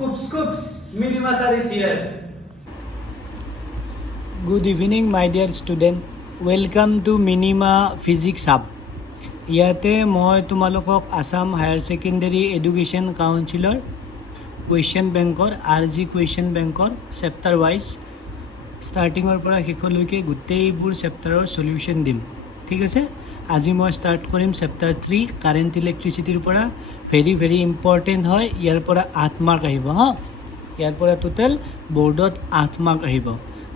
Coops, Minima sir is here. Good evening, my dear student. Welcome to Minima Physics Hub. ইয়াতে মই তোমালোকক Assam higher secondary education কাউন্সিলৰ question বেংকৰ question বেংকৰ chapter wise ষ্টাৰ্টিঙৰ পৰা শেষলৈকে গোটেইবোৰ চেপ্টাৰৰ সলিউশ্যন দিম। ঠিক আছে, আজি মই ষ্টাৰ্ট কৰিম চেপ্টাৰ 3 কাৰেণ্ট ইলেক্ট্ৰিচিটিৰ পৰা। ভেৰি ইম্পৰ্টেণ্ট হয়, ইয়াৰ পৰা 8 মাৰ্ক আহিব। ইয়াৰ পৰা টোটেল বৰ্ডত 8 মাৰ্ক আহিব।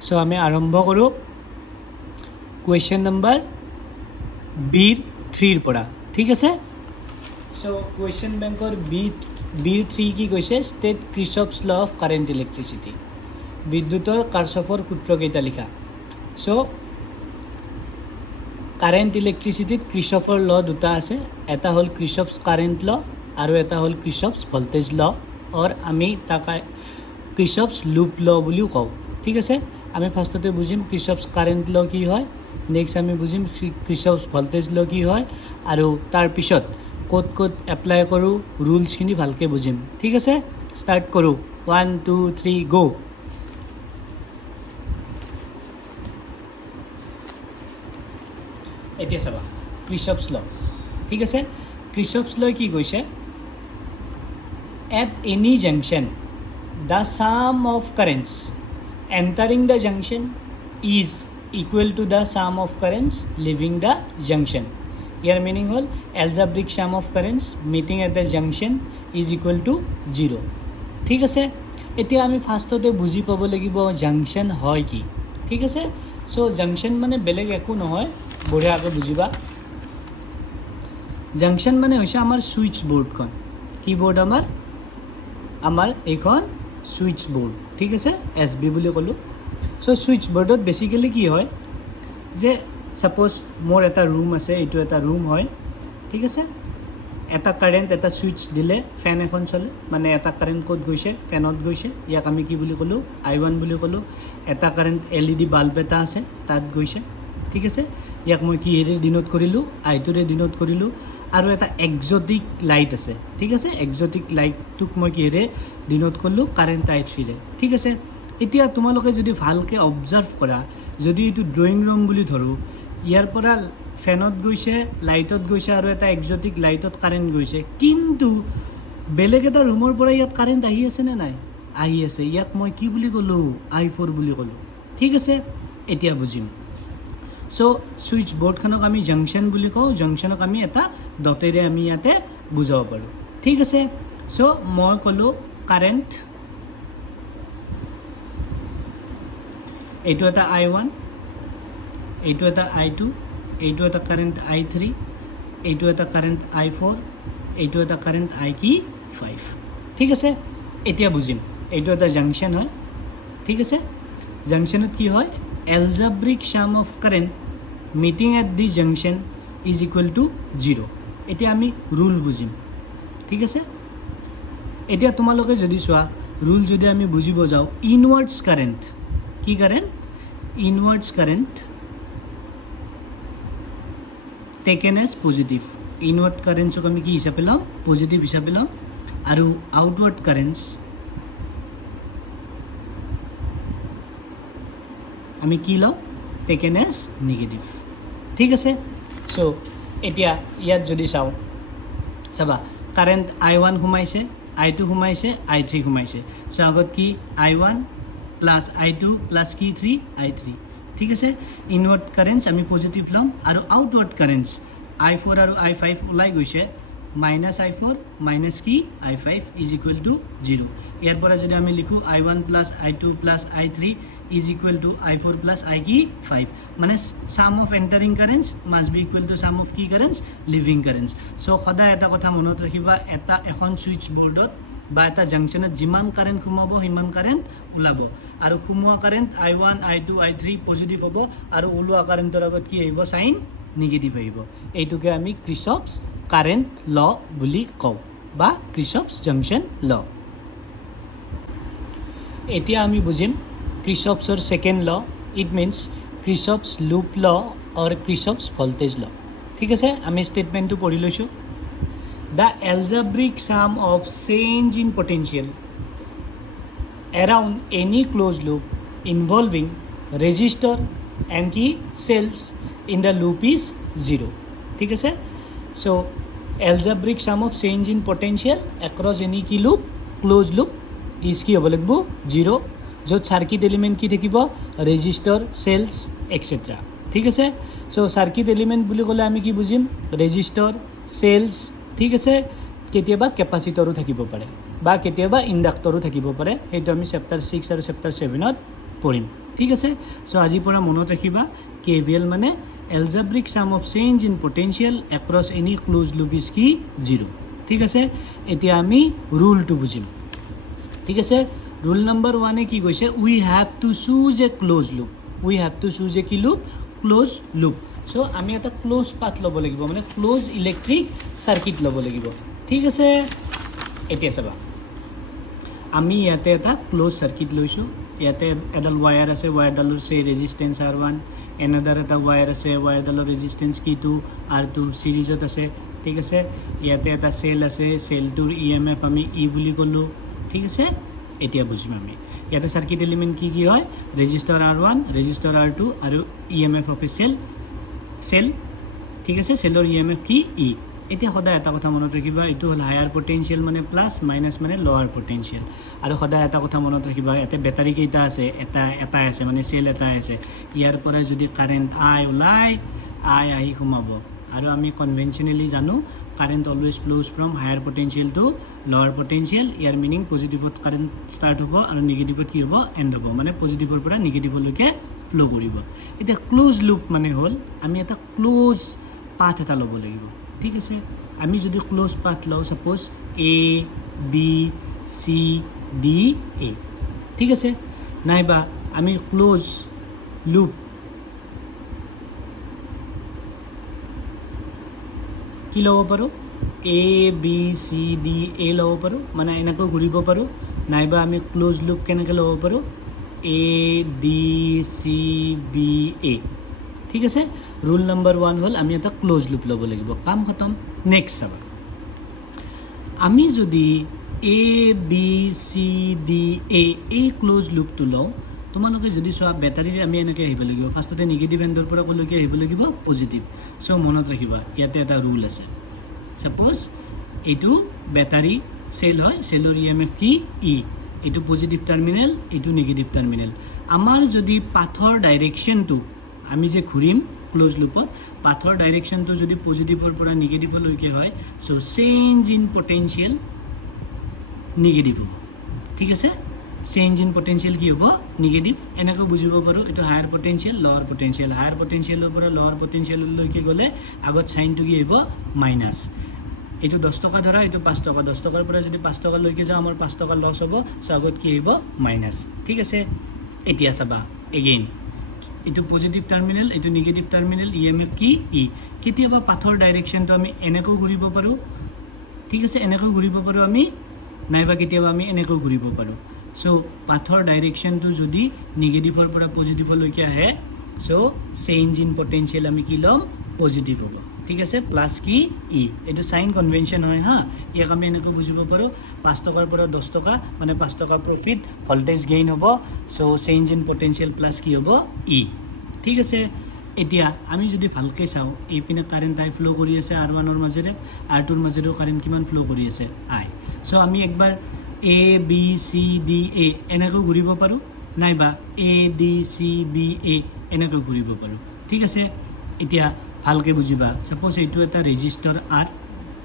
চ' আমি আৰম্ভ কৰোঁ কুৱেশ্যন নম্বৰ B3 পৰা। ঠিক আছে, চ' কুৱেশ্যন বেংকৰ B3 কি কৈছে? State ক্ৰিচফছ law of current electricity, বিদ্যুতৰ কাৰ্চফৰ সূত্ৰকেইটা লিখা। চ' কাৰেণ্ট ইলেক্ট্ৰিচিটিত ক্ৰিচফৰ ল দুটা আছে, এটা হ'ল ক্ৰিচফছ কাৰেণ্ট ল আৰু এটা হ'ল ক্ৰিচফছ ভল্টেজ ল, অৰ আমি তাক ক্ৰিচফছ লুপ ল বুলিও কওঁ। ঠিক আছে, আমি ফাৰ্ষ্টতে বুজিম ক্ৰিচফছ কাৰেণ্ট ল কি হয়, নেক্সট আমি বুজিম ক্ৰিচফছ ভল্টেজ ল কি হয়, আৰু তাৰপিছত ক'ত এপ্লাই কৰোঁ ৰুলছখিনি ভালকৈ বুজিম। ঠিক আছে, ষ্টাৰ্ট কৰোঁ। 1 2 3 গো। এতিয়া চাবা ক্ৰিচফছ ল। ঠিক আছে, ক্ৰিচফছ ল কি কৈছে? At any junction the sum of currents entering the junction is equal to the sum of currents leaving the junction. Here meaning hol algebraic sum of currents meeting at the junction is equal to 0. ঠিক আছে, এতিয়া আমি ফাৰ্ষ্টতে বুজি পাব লাগিব junction হয় কি। ঠিক আছে, চ' জাংচন মানে বেলেগ একো নহয়, বঢ়িয়াকৈ বুজিবা। জাংচন মানে হৈছে আমাৰ ছুইচ বৰ্ডখন। কি বৰ্ড? আমাৰ এইখন ছুইচ বৰ্ড। ঠিক আছে, SB বুলি ক'লোঁ। চ' ছুইচ বৰ্ডত বেচিকেলি কি হয় যে ছাপ'জ মোৰ এটা ৰুম আছে, এইটো এটা ৰুম হয়। ঠিক আছে, এটা কাৰেণ্ট এটা ছুইচ দিলে ফেন এখন চলে, মানে এটা কাৰেণ্ট ক'ত গৈছে? ফেনত গৈছে, ইয়াক আমি কি বুলি ক'লোঁ? I1 বুলি ক'লোঁ। এটা কাৰেণ্ট LED বাল্ব এটা আছে, তাত গৈছে। ঠিক আছে, ইয়াক মই কিহেৰে ডিনোট কৰিলোঁ? I2ৰে ডিনোট কৰিলোঁ। আৰু এটা এক্সটিক লাইট আছে। ঠিক আছে, এক্সটিক লাইটটোক মই কিহেৰে ডিনোট কৰিলোঁ? কাৰেণ্ট I3ৰে। ঠিক আছে, এতিয়া তোমালোকে যদি ভালকৈ অবজাৰ্ভ কৰা, যদি এইটো ড্ৰয়িং ৰুম বুলি ধৰোঁ, ইয়াৰ পৰা ফেনত গৈছে, লাইটত গৈছে, আৰু এটা এক্সটিক লাইটত কাৰেণ্ট গৈছে, কিন্তু বেলেগ এটা ৰুমৰ পৰা ইয়াত কাৰেণ্ট আহি আছে নে নাই? আহি আছে। ইয়াক মই কি বুলি ক'লোঁ? I4 বুলি ক'লোঁ। ঠিক আছে, এতিয়া বুজিম। চ' ছুইচ বৰ্ডখনক আমি জাংচন বুলি কওঁ, জাংচনক আমি এটা ডটেৰে আমি ইয়াতে বুজাব পাৰোঁ। ঠিক আছে, চ' মই ক'লোঁ কাৰেণ্ট, এইটো এটা I1, এইটো এটা I2, এইটো এটা কাৰেণ্ট I3, এইটো এটা কাৰেণ্ট I4, এইটো এটা কাৰেণ্ট I5। ঠিক আছে, এতিয়া বুজিম এইটো এটা জাংচন হয়। ঠিক আছে, জাংচনত কি হয়? algebraic sum of current meeting at the junction is equal to 0. এতিয়া আমি ৰুল বুজিম। ঠিক আছে, এতিয়া তোমালোকে যদি চোৱা ৰুল যদি আমি বুজিব যাওঁ, ইনৱাৰ্ডছ কাৰেণ্ট, কি current? Inwards current taken as positive. Inward কাৰেণ্টছক আমি কি হিচাপে ল'ম? পজিটিভ হিচাপে ল'ম। আৰু আউটৱাৰ্ড কাৰেণ্টছ আমি কি লওঁ? Taken as negative. ঠিক আছে, চ' এতিয়া ইয়াত যদি চাবা কাৰেণ্ট I1 সোমাইছে, I2 সোমাইছে, I3 সোমাইছে। চ' আগত কি? I1 প্লাছ I2 প্লাছ কি? I3। ঠিক আছে, ইনৱাৰ্ড কাৰেণ্টছ আমি পজিটিভ ল'ম, আৰু আউটৱাৰ্ড কাৰেণ্টছ I4 আৰু I5 ওলাই গৈছে, মাইনাছ I4 মাইনাছ কি? I5 is equal to 0। ইয়াৰ পৰা যদি আমি লিখোঁ I1 plus I2 plus I3 is equal to I4 plus I5, মানে sum of entering currents must be equal to sum of key currents leaving currents. So সদায় এটা কথা মনত ৰাখিবা, এখন ছুইচ বৰ্ডত বা এটা জাংচনত যিমান কাৰেণ্ট সোমাব সিমান কাৰেণ্ট ওলাব, আৰু সোমোৱা current I1 I2 I3 positive হ'ব, আৰু ওলোৱা কাৰেণ্টৰ আগত কি আহিব? চাইন নিগেটিভ আহিব। এইটোকে আমি ক্ৰিচফছ কাৰেণ্ট ল বুলি কওঁ, বা ক্ৰিচফছ জাংচন ল। এতিয়া আমি বুজিম ক্ৰিচফছৰ ছেকেণ্ড ল। ইট মিনছ ক্ৰিচফছ লুপ ল অৰ ক্ৰিচফছ ভল্টেজ ল। ঠিক আছে, আমি ষ্টেটমেণ্টটো পঢ়ি লৈছোঁ। The algebraic sum of change in potential around any closed loop involving resistor and key cells in the loop is 0. ঠিক আছে? So algebraic sum of change in potential across any key loop closed loop is কি হ'ব লাগিব 0, য'ত circuit element কি থাকিব resistor sales et cetera. ঠিক আছে? চ' সাৰ্কিট এলিমেন্ট বুলি ক'লে আমি কি বুজিম ৰেজিষ্টৰ চেলছ, ঠিক আছে, কেতিয়াবা কেপাচিটৰো থাকিব পাৰে বা কেতিয়াবা ইণ্ডাক্টৰো থাকিব পাৰে, সেইটো আমি চেপ্টাৰ 6 আৰু চেপ্টাৰ 7ত পঢ়িম। ঠিক আছে? চ' আজিৰ পৰা মনত ৰাখিবা KVL মানে algebraic sum of change in potential across any closed loop is কি 0। ঠিক আছে? এতিয়া আমি ৰুলটো বুজিম। ঠিক আছে? ৰুল নম্বৰ 1 কি কৈছে we have to choose a closed loop, we have to choose a কি loop closed loop। চ' আমি এটা ক্লোজ পাথ ল'ব লাগিব, মানে ক্লোজ ইলেক্ট্ৰিক চাৰ্কিট ল'ব লাগিব। ঠিক আছে? এতিয়া চাবা আমি ইয়াতে এটা ক্লোজ চাৰ্কিট লৈছোঁ, ইয়াতে এডাল ৱায়াৰ আছে, ৱায়াৰডালৰ চে ৰেজিষ্টেঞ্চ R1, এনাদাৰ এটা ৱায়াৰ আছে, ৱায়াৰডালৰ ৰেজিষ্টেঞ্চ কি 2 R2 চিৰিজত আছে। ঠিক আছে? ইয়াতে এটা চেল আছে, চেলটোৰ EMF আমি E বুলি ক'লোঁ। ঠিক আছে? এতিয়া বুজিম আমি ইয়াতে চাৰ্কিট এলিমেণ্ট কি কি হয় ৰেজিষ্টাৰ R1, ৰেজিষ্টাৰ R2 আৰু EMF অফ এ চেল। ঠিক আছে? চেলৰ EMF কি E। এতিয়া সদায় এটা কথা মনত ৰাখিবা, এইটো হ'ল হায়াৰ পটেঞ্চিয়েল মানে প্লাছ, মাইনাছ মানে লোৱাৰ পটেঞ্চিয়েল। আৰু সদায় এটা কথা মনত ৰাখিবা, ইয়াতে বেটাৰী কেইটা আছে, এটাই আছে, মানে চেল এটাই আছে। ইয়াৰ পৰা যদি কাৰেণ্ট I ওলাই আহি সোমাব, আৰু আমি কনভেনশ্যনেলি জানো current always flows from higher potential to lower potential. ইয়াৰ মিনিং পজিটিভত কাৰেণ্ট ষ্টাৰ্ট হ'ব আৰু নিগেটিভত কি হ'ব এণ্ড হ'ব, মানে পজিটিভৰ পৰা নিগেটিভলৈকে ফ্ল' কৰিব। এতিয়া ক্লোজ লুপ মানে হ'ল আমি এটা ক্লোজ পাথ এটা ল'ব লাগিব। ঠিক আছে? আমি যদি ক্লোজ পাথ লওঁ ছাপ'জ ABCDA, ঠিক আছে, নাইবা আমি ক্লোজ লুপ কি ল'ব পাৰোঁ ABCDA ল'ব পাৰোঁ, মানে এনেকৈ ঘূৰিব পাৰোঁ, নাইবা আমি ক্লোজ লুপ কেনেকৈ ল'ব পাৰোঁ ADCBA। ঠিক আছে? ৰুল নম্বৰ 1 হ'ল আমি এটা ক্লোজ লুপ ল'ব লাগিব, কাম খতম। নেক্সট চাবা আমি যদি ABCDA এই ক্লোজ লুপটো লওঁ, তোমালোকে যদি চোৱা বেটাৰীৰ আমি এনেকৈ আহিব লাগিব, ফাৰ্ষ্টতে নিগেটিভ এণ্ডৰ পৰা ক'লৈকে আহিব লাগিব পজিটিভ। চ' মনত ৰাখিবা ইয়াতে এটা ৰুল আছে, ছাপ'জ এইটো বেটাৰী চেল হয়, চেলৰ EMF কি E, এইটো পজিটিভ টাৰ্মিনেল, এইটো নিগেটিভ টাৰ্মিনেল। আমাৰ যদি পাথৰ ডাইৰেকশ্যনটো আমি যে ঘূৰিম ক্লোজ লুপত, পাথৰ ডাইৰেকশ্যনটো যদি পজিটিভৰ পৰা নিগেটিভলৈকে হয়, চ' চেঞ্জ ইন পটেঞ্চিয়েল নিগেটিভ হ'ব। ঠিক আছে? চেঞ্জ ইন পটেঞ্চিয়েল কি হ'ব নিগেটিভ। এনেকৈ বুজিব পাৰোঁ এইটো হায়াৰ পটেঞ্চিয়েল লোৱাৰ পটেঞ্চিয়েল, হায়াৰ পটেঞ্চিয়েলৰ পৰা লোৱাৰ পটেঞ্চিয়েললৈকে গ'লে আগত চাইনটো কি আহিব মাইনাছ। এইটো 10 টকা ধৰা, এইটো 5 টকা, 10 টকাৰ পৰা যদি 5 টকালৈকে যাওঁ আমাৰ 5 টকা লছ হ'ব, চ' আগত কি আহিব মাইনাছ। ঠিক আছে? এতিয়া চাবা এগেইন এইটো পজিটিভ টাৰ্মিনেল, এইটো নিগেটিভ টাৰ্মিনেল, EMF কি E। কেতিয়াবা পাথৰ ডাইৰেকশ্যনটো আমি এনেকৈ ঘূৰিব পাৰোঁ, ঠিক আছে, এনেকৈ ঘূৰিব পাৰোঁ আমি, নাইবা কেতিয়াবা আমি এনেকৈ ঘূৰিব পাৰোঁ। চ' পাথৰ ডাইৰেকশ্যনটো যদি নিগেটিভৰ পৰা পজিটিভলৈকে আহে, চ' চেঞ্জ ইন পটেঞ্চিয়েল আমি কি ল'ম পজিটিভ হ'ব। ঠিক আছে? প্লাছ কি E, এইটো চাইন কনভেনশ্যন হয় হা, ইয়াক আমি এনেকৈ বুজিব পাৰোঁ 5 টকাৰ পৰা 10 টকা মানে 5 টকা প্ৰফিট, ভল্টেজ গেইন হ'ব, চ' চেঞ্জ ইন পটেঞ্চিয়েল প্লাছ কি হ'ব E। ঠিক আছে? এতিয়া আমি যদি ভালকৈ চাওঁ, এইপিনে কাৰেণ্ট I ফ্ল' কৰি আছে R1ৰ মাজেৰে, R2ৰ মাজেৰেও কাৰেণ্ট কিমান ফ্ল' কৰি আছে I। চ' আমি একবাৰ ABCDA এনেকৈ ঘূৰিব পাৰোঁ, নাইবা ADCBA এনেকৈ ঘূৰিব পাৰোঁ। ঠিক আছে? এতিয়া ভালকৈ বুজিবা, ছাপ'জ এইটো এটা ৰেজিষ্টাৰ R,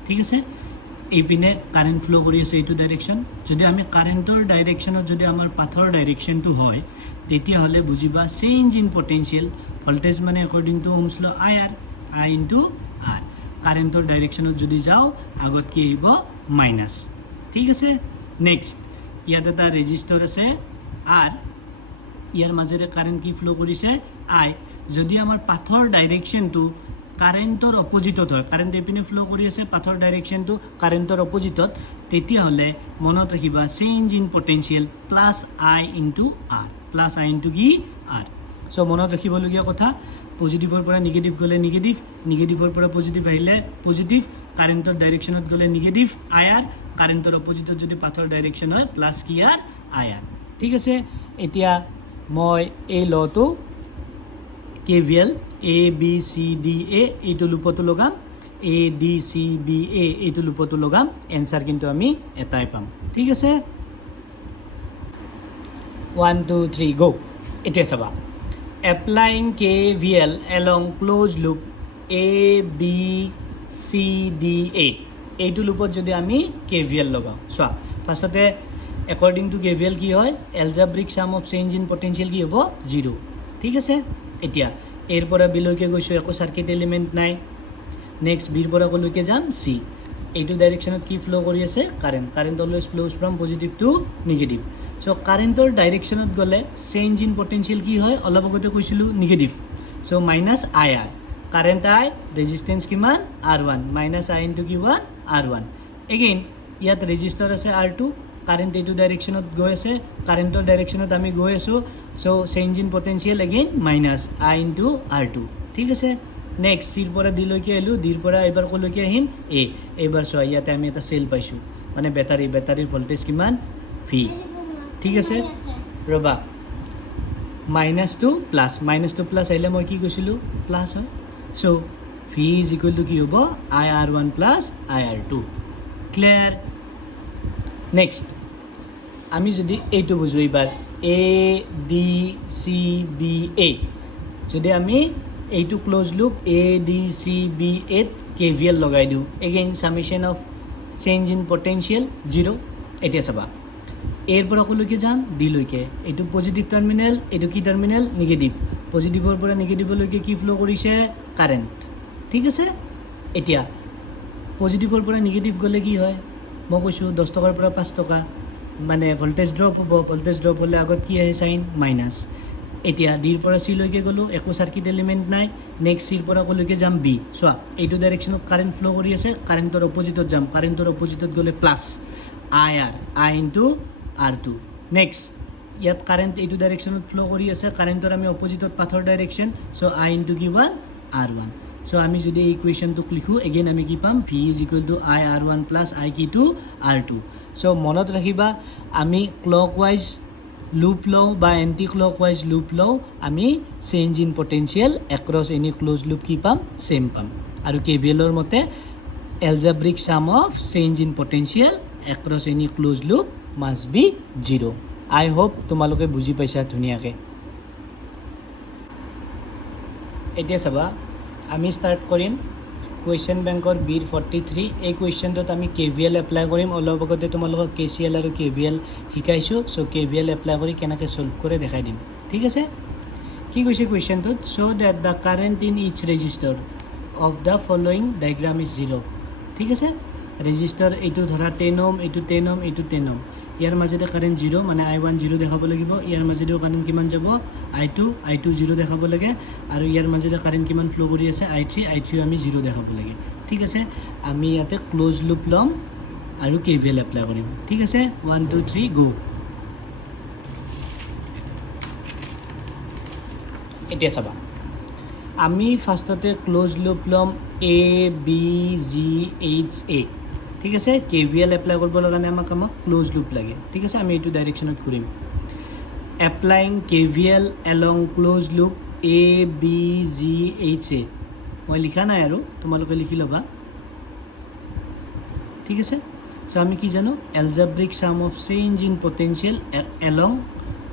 ঠিক আছে, এইপিনে কাৰেণ্ট ফ্ল' কৰি আছে এইটো ডাইৰেকশ্যন। যদি আমি কাৰেণ্টৰ ডাইৰেকশ্যনত যদি আমাৰ পাথৰ ডাইৰেকশ্যনটো হয়, তেতিয়াহ'লে বুজিবা চেঞ্জ ইন পটেঞ্চিয়েল, ভল্টেজ মানে একৰ্ডিং টু ওহমছ ল IR, I ইনটু R। কাৰেণ্টৰ ডাইৰেকশ্যনত যদি যাওঁ আগত কি আহিব মাইনাছ। ঠিক আছে? নেক্সট ইয়াত এটা ৰেজিষ্টাৰ আছে R, ইয়াৰ মাজেৰে কাৰেণ্ট কি ফ্ল' কৰিছে I। যদি আমাৰ পাথৰ ডাইৰেকশ্যনটো কাৰেণ্টৰ অপজিটত হয়, কাৰেণ্ট এইপিনে ফ্ল' কৰি আছে, পাথৰ ডাইৰেকশ্যনটো কাৰেণ্টৰ অপজিটত, তেতিয়াহ'লে মনত ৰাখিবা change in potential plus I into R, plus I into কি R। চ' মনত ৰাখিবলগীয়া কথা, পজিটিভৰ পৰা নিগেটিভ গ'লে নিগেটিভ, নিগেটিভৰ পৰা পজিটিভ আহিলে পজিটিভ, কাৰেণ্টৰ ডাইৰেকশ্যনত গ'লে নিগেটিভ IR, কাৰেণ্টৰ অপজিটত যদি পাথৰ ডাইৰেকশ্যন হয় প্লাছ কি R IR। ঠিক আছে এতিয়া মই এই লটো KVL A B C D A এইটো লুপটো লগাম A D C B A এইটো লুপটো লগাম এনসার কিন্তু আমি এটাই পাম ঠিক আছে 1 2 3 গো এতিয়া চাবা applying KVL along closed loop A B C D A এইটো লুপত যদি আমি KVL লগাও চোৱা ফাৰ্ষ্টতে according to KVL কি হয় algebraic sum of change in potential কি হ'ব 0 ঠিক আছে এতিয়া এর পৰা বিলৈকে গৈছো একো সাৰ্কিট এলিমেন্ট নাই নেক্সট বিৰ পৰা কলৈকে যাম সি এইটো ডাইৰেকশনত কি ফ্লো কৰি আছে current always flows from positive to negative so কাৰেন্টৰ ডাইৰেকশনত গলে চেঞ্জ ইন পটেনশিয়াল কি হয় অলপ আগতে কৈছিলো negative so minus I R current I resistance কিমান R1 মাইনাস আই ইনটু কিমান R1 এগেইন ইয়াত ৰেজিস্টাৰ আছে R2 কাৰেন্ট এইটো ডাইৰেকশনত গৈ আছে কাৰেন্টৰ ডাইরেকশনত আমি গৈ আছো so change in potential again minus I into R2 ঠিক আছে নেক্সট সিৰ পৰা ডি লৈকে এলো ডিৰ পৰা এবাৰ কলৈকে আহিম এ এবাৰ চোৱা ইয়াতে আমি এটা সেল পাইছো মানে ব্যাটাৰীৰ ভোল্টেজ কিমান ভি ঠিক আছে ৰবা মাইনাস টু প্লাস আহিলে মই কি কৈছিলো প্লাস হয় so V is equal to কি হ'ব IR1 plus IR2 clear next আমি যদি এইটো বুঝো এবাৰ A D C B A যদি আমি এইটো close loop A D C B A KVL লগাই দিও again summation of change in potential 0 এতিয়া চাবা এর পৰা কলৈকে যাম ডি লৈকে এইটো পজিটিভ টাৰ্মিনাল এইটো কি টাৰ্মিনাল নেগেটিভ পজিটিভৰ পৰা নেগেটিভলৈকে কি ফ্লো কৰিছে কাৰেন্ট ঠিক আছে এতিয়া পজিটিভৰ পৰা নেগেটিভ গলে কি হয় মই কৈছো 10 টকাৰ পৰা 5 টকা মানে ভোল্টেজ ড্ৰপ হ'ব ভোল্টেজ ড্ৰপ হলে আগত কি আহে সাইন মাইনাস এতিয়া ডিৰ পৰা সি লৈকে গলো একো সাৰ্কিট এলিমেন্ট নাই নেক্সট সিৰ পৰা কলৈকে যাম বি সোৱা এইটো ডাইৰেকশনত কাৰেন্ট ফ্লো কৰি আছে কাৰেন্টৰ অপোজিটত যাম কাৰেন্টৰ অপোজিটত গলে plus IR I into R2 next ইয়াত কাৰেন্ট এইটো ডাইৰেকশনত ফ্লো কৰি আছে কাৰেন্টৰ আমি অপোজিটত পাথৰ ডাইরেকশন সো I ইনটু কিমান R1 সো আমি যদি এই ইকুয়েশনটো লিখো এগেইন আমি কি পাম V is equal to IR1 plus I কি টু R2 সো মনত ৰাখিবা আমি ক্লকৱাইজ লুপ লও বা এন্টি ক্লকৱাইজ লুপ লও আমি change in potential across any close loop কি পাম সেম পাম আৰু KVL ৰ মতে algebraic sum of change in potential across any closed loop must be 0 I hope তোমালোকে বুজি পাইছা ধুনিয়াকে এতিয়া চাবা আমি স্টার্ট কৰিম কুৱেশ্যন বেংকৰ বিৰ 43 এই কুৱেশ্যনটোত আমি KVL এপ্লাই কৰিম অলপ আগতে তোমালোকক KCL আৰু KVL শিকাইছো সো KVL এপ্লাই কৰি কেনেকৈ সলভ কৰে দেখাই দিম ঠিক আছে কি কৈছে কুৱেশ্যনটোত show that the current in each resistor of the following diagram is 0 ঠিক আছে ৰেজিস্টাৰ এইটো ধৰা 10 ওহম এইটো 10 ওহম এইটো 10 ওহম ইয়াৰ মাজতে কাৰেন্ট 0 মানে I1 0 দেখাব লাগিব ইয়াৰ মাজেও কাৰেন্ট কিমান যাব I2 0 দেখাব লাগে আৰু ইয়াৰ মাজতে কাৰেন্ট কিমান ফ্লো কৰি আছে I3 আমি 0 দেখাব লাগে ঠিক আছে আমি ইয়াতে ক্লোজ লুপ লম আৰু KVL এপ্লাই কৰিম ঠিক আছে 1 2 3 গো এতিয়া চাবা আমি ফার্স্টতে ক্লোজ লুপ লম A B G H A ঠিক আছে KVL এপ্লাই কৰিব কাৰণে আমাক ক্লোজ লুপ লাগে ঠিক আছে আমি এইটো ডাইৰেকশনত কৰিম applying KVL along close loop A B G H A মই লিখা নাই আৰু তোমালোকে লিখি লবা ঠিক আছে সো আমি কি জানো algebraic sum of change in potential along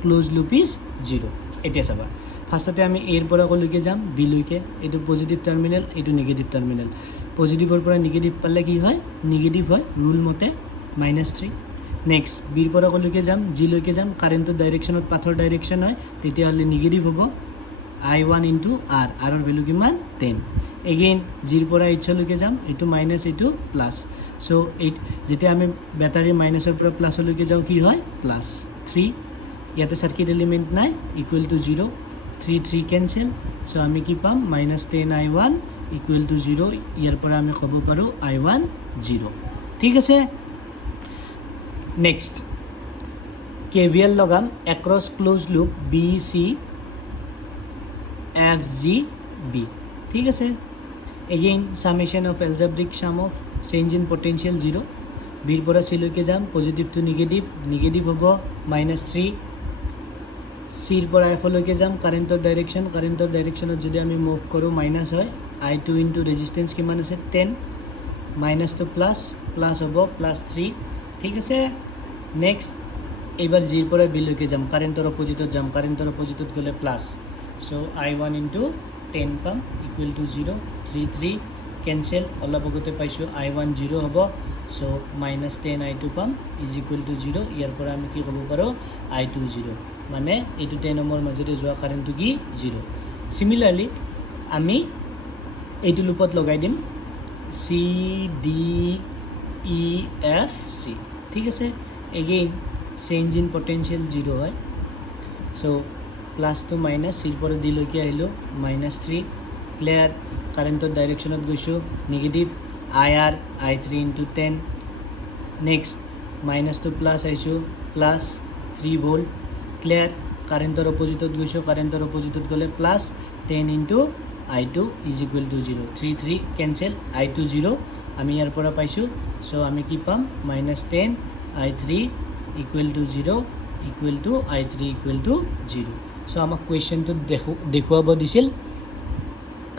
close loop is 0 এতিয়া চাবা ফার্স্টতে আমি এর পৰা কলৈকে যাম বি লৈকে এইটো পজিটিভ টাৰ্মিনাল এইটো নেগেটিভ টাৰ্মিনাল পজিটিভৰ পৰা নেগেটিভ পালে কি হয় নেগেটিভ হয় ৰুল মতে -3 নেক্সট বিৰ পৰা কলৈকে যাম জি লৈকে যাম কাৰেন্টৰ ডাইৰেকশনত পাথৰ ডাইরেকশন হয় তেতিয়া হলে নেগেটিভ হ'ব I1 ইনটু R R ৰ ভ্যালু কিমান 10 এগেইন জিৰ পৰা এইচ লৈকে যাম এইটো মাইনাস এইটো প্লাস সো যেতিয়া আমি ব্যাটারি মাইনাসৰ পৰা প্লাসলৈকে যাও কি হয় +3 ইয়াতে সার্কিট এলিমেন্ট নাই ইকুয়াল টু 0 3 ক্যান্সেল সো আমি কি পাম -10 I1 ইকুয়াল টু 0 ইয়াৰ পৰা আমি ক'ব পাৰো I1 0 ঠিক আছে নেক্সট KVL লগাম across closed loop BC FG B ঠিক আছে again summation of algebraic sum of change in potential 0 বিৰ পৰা সি লৈকে যাম পজিটিভ টু নেগেটিভ হ'ব -3 চিৰ পৰা এফলৈকে যাম কাৰেণ্টৰ ডাইৰেকশ্যনত যদি আমি মুভ কৰোঁ মাইনাছ হয় I2 ইনটু ৰেজিষ্টেঞ্চ কিমান আছে 10 মাইনাছটো প্লাছ হ'ব +3 ঠিক আছে নেক্সট এইবাৰ জিৰ পৰা বিলৈকে যাম কাৰেণ্টৰ অপজিটত গ'লে প্লাছ চ' I1 ইনটু 10 পাম ইকুৱেল টু 0 3 কেনচেল অলপ আগতে পাইছোঁ I1 0 হ'ব চ' -10 I2 পাম ইজ ইকুৱেল টু 0 ইয়াৰ পৰা আমি কি ক'ব পাৰোঁ I2 0 মানে এইটো 10 ohমৰ মাজেৰে যোৱা কাৰেণ্টটো কি 0 চিমিলাৰলি আমি এইটো লুপত লগাই দিম C D E F C ঠিক আছে এগেইন চেঞ্জ ইন পটেনচিয়েল 0 হয় চ' প্লাছ টু মাইনাছ চিৰ পৰা ডিলৈকে আহিলোঁ -3 ক্লিয়াৰ কাৰেণ্টৰ ডাইৰেকশ্যনত গৈছোঁ negative IR I3 into 10 next minus two plus আহিছোঁ প্লাছ 3 ভোল্ট ক্লিয়াৰ কাৰেণ্টৰ অপজিটত গৈছোঁ কাৰেণ্টৰ অপজিটত গ'লে plus 10 into I2 is equal to 0 3 cancel I2 0 আমি ইয়াৰ পৰা পাইছোঁ চ' আমি কি পাম -10 I3 equal to 0 equal to I3 equal to 0 চ' আমাক কুৱেশ্যনটোত দেখুৱাব দিছিল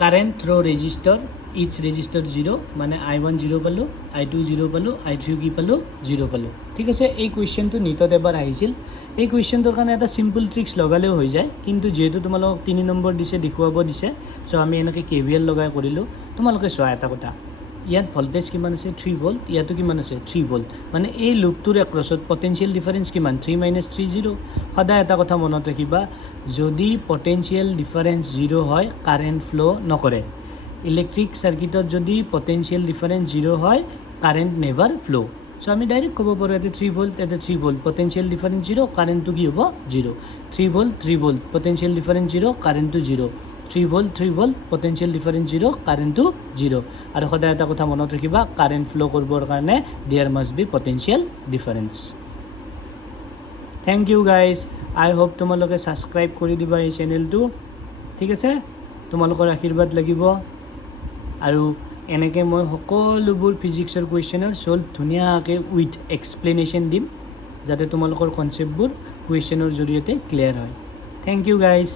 কাৰেণ্ট থ্ৰু ৰেজিষ্টৰ ইচ ৰেজিষ্টৰ 0 মানে I1 0 পালোঁ I2 0 পালোঁ I3 কি পালোঁ 0 পালোঁ ঠিক আছে এই কুৱেশ্যনটো নিটত এবাৰ আহিছিল এই কুৱেশ্যনটোৰ কাৰণে এটা চিম্পল ট্ৰিক্স লগালেও হৈ যায় কিন্তু যিহেতু তোমালোকক 3 নম্বৰ দিছে দেখুৱাব দিছে চ' আমি এনেকৈ KVL লগাই কৰিলোঁ তোমালোকে চোৱা এটা কথা ইয়াত ভল্টেজ কিমান আছে 3 ভোল্ট ইয়াতো কিমান আছে 3 ভোল্ট মানে এই লুপটোৰ এক্ৰছত পটেনচিয়েল ডিফাৰেঞ্চ কিমান 3 - 3 0 সদায় এটা কথা মনত ৰাখিবা যদি পটেনচিয়েল ডিফাৰেঞ্চ 0 হয় কাৰেণ্ট ফ্ল' নকৰে ইলেক্ট্ৰিক সাৰ্কিটত যদি পটেনচিয়েল ডিফাৰেঞ্চ 0 হয় কাৰেণ্ট নেভাৰ ফ্ল' চ' আমি ডাইৰেক্ট ক'ব পাৰোঁ ইয়াতে 3 ভোল্ট পটেনচিয়েল ডিফাৰেঞ্চ 0 কাৰেণ্টটো কি হ'ব 0 3 ভোল্ট পটেনচিয়েল ডিফাৰেঞ্চ 0 কাৰেণ্টটো 0 3 ভোল্ট পটেনচিয়েল ডিফাৰেঞ্চ 0 কাৰেণ্টটো 0 আৰু সদায় এটা কথা মনত ৰাখিবা কাৰেণ্ট ফ্ল' কৰিবৰ কাৰণে there must be potential difference thank you guys I hope তোমালোকে ছাবস্ক্ৰাইব কৰি দিবা এই চেনেলটো ঠিক আছে তোমালোকৰ আশীৰ্বাদ লাগিব আৰু এনেকৈ মই সকলোবোৰ ফিজিক্সৰ কুৱেশ্যনৰ ছল্ভ ধুনীয়াকৈ উইথ এক্সপ্লেনেশ্যন দিম যাতে তোমালোকৰ কনচেপ্টবোৰ কুৱেশ্যনৰ জৰিয়তে ক্লিয়াৰ হয় থেংক ইউ গাইজ